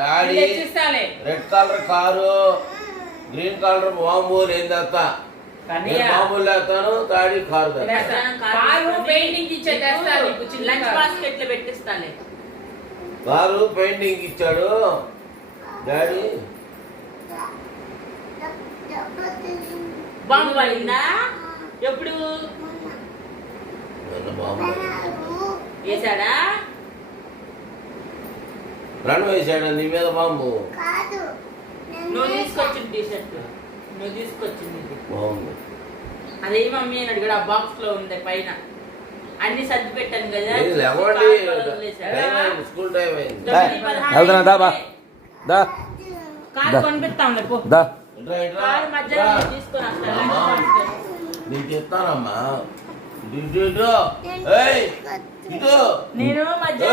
Daddy red colour car, green colour మామూలు ఏందత్త మామూలు వేస్తాను, డాడీ కారు కారు పెయింటింగ్ ఇచ్చాడు డాడీ. బాంబు పడిందా? ఎప్పుడు వేసాడా? రణ్ వేసాడా నీ మీద బాంబు? నువ్వు తీసుకొచ్చింది టీషర్ట్, నువ్వు తీసుకొచ్చింది బాగుంది. అదే మమ్మీ అని అడిగాడు. ఆ బాక్స్ లో ఉంది పైన, అన్ని సర్ది పెట్టాను కదా. స్కూల్ టైం అయింది. కారు కొనిపిస్తాంలే పో. కారు మధ్యలో తీసుకొని వస్తాను. నీకు ఇస్తానమ్మా. నేను మధ్య